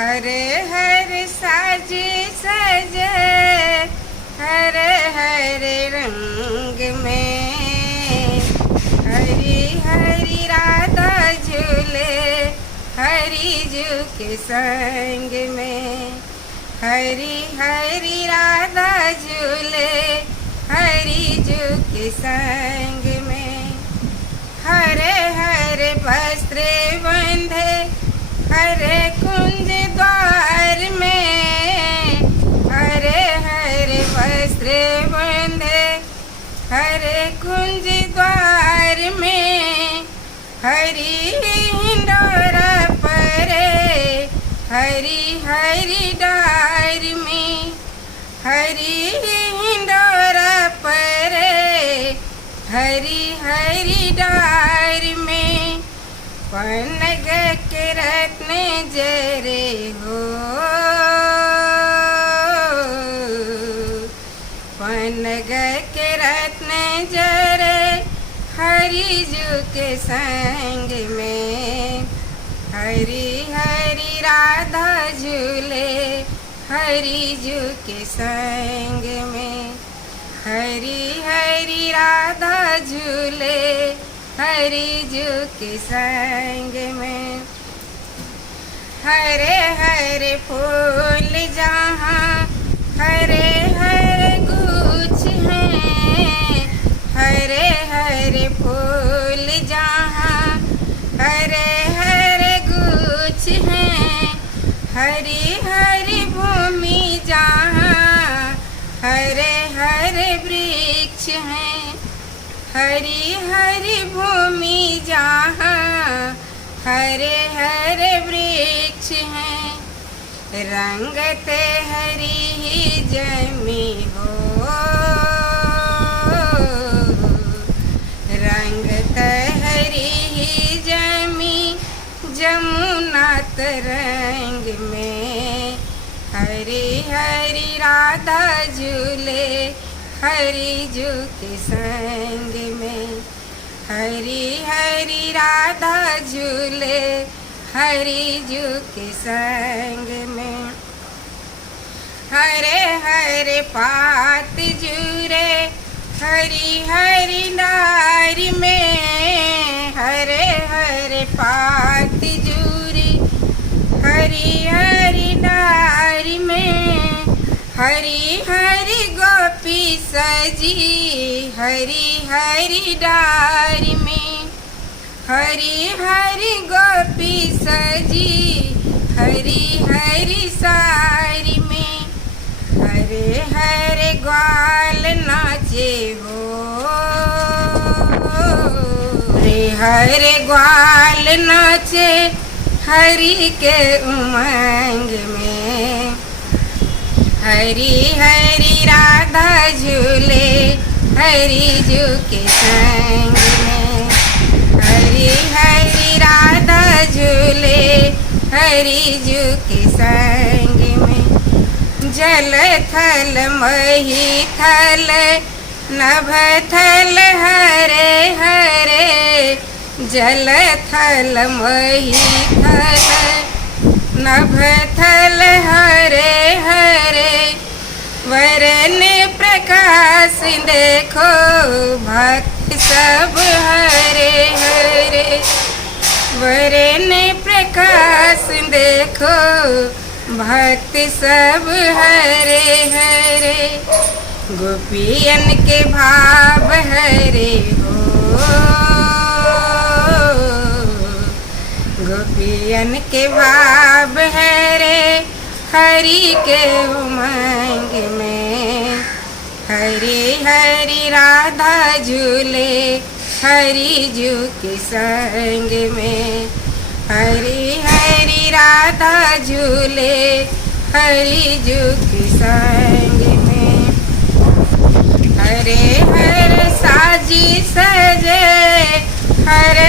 हरे हरे साजे सजे हरे हरे रंग में, हरी हरी राधा झूले हरी जू के संग में। हरी हरी राधा झूले हरी जू के संग में। हरे हरे वस्त्र बंधे हरे कुंज द्वार में, हरे हरे वस्त्र बंधे हरे कुंज द्वार में। हरी हिंडोरा परे हरी हरी डार में, हरी हिंडोरा परे हरी हरी डार में। पनग के रत्न जरे हो, पनग के रत्न जरे हरी जू के संग में। हरी हरी राधा झूले हरी जू के संग में। हरी हरी राधा झूले हरी जू के संग में। हरे हरे फूल जहाँ हरे हरे गुच्छ हैं, हरे हरे फूल जहाँ हरे हरे गुच्छ हैं। हरी हरी भूमि जहाँ हरे हरे वृक्ष हैं, हरी हरी भूमि जहाँ हरे हरे वृक्ष हैं। रंगते हरी ही जमी हो, रंगते हरी ही जमी जमुना तरंग में। हरी हरी राधा झूले हरी जू के संग में। हरी हरी राधा झूले हरी जू के संग में। हरे हरे पात जूरे हरी हरी डार में, हरे हरे पात जूरे हरी हरी डार में। हरी हरी गोपी सजी हरी हरी डार में, हरी हरी गोपी सजी हरी हरी सारी में। हरे हरे ग्वाल नाचे हो, हरे हरे ग्वाल नाचे हरि के उमंग में। हरी हरी राधा झूले हरी जू के संग में। हरी हरी राधा झूले हरी जू के संग में। जल थल मही थल नभ थल हरे हरे, जल थल मही थल नभ थल हरे हरे। वरन प्रकाश देखो भक्त सब हरे हरे, वरन प्रकाश देखो भक्त सब हरे हरे। गोपियन के भाव हरे हो, गोपियन के भाव हरे हरि के उमंग में। हरी हरी राधा झूले हरी जू के संग में। हरी हरी राधा झूले हरी जू के संग में। हरे हरे साजी सजे हरे